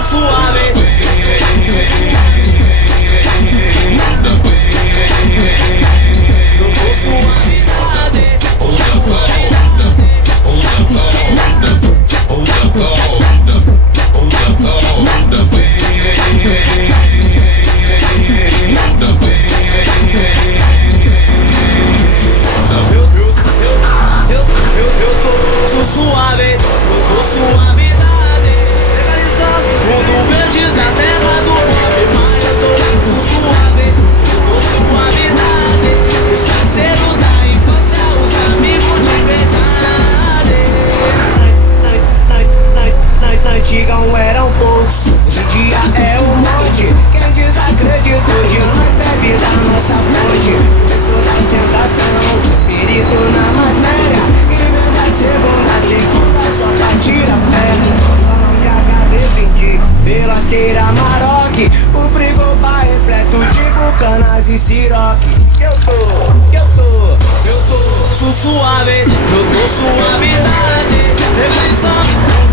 sou suave. Eu tô suavidade. Sou suave, eu tô suavidade. Mundo verde da terra do pobre, mas eu tô suave, eu tô suavidade. Os parceiros da infância, os amigos de verdade. Na antigão eram poucos, hoje em dia é um monte. Quem desacreditou de nós bebe da nossa fonte. Professor da ostentação, perito na matéria. Segunda, só pra tirar perto. Pelasteira Maroc, o frigobar repleto de bucanas e siroque. Eu tô sou suave, eu tô suavidade. Revolução.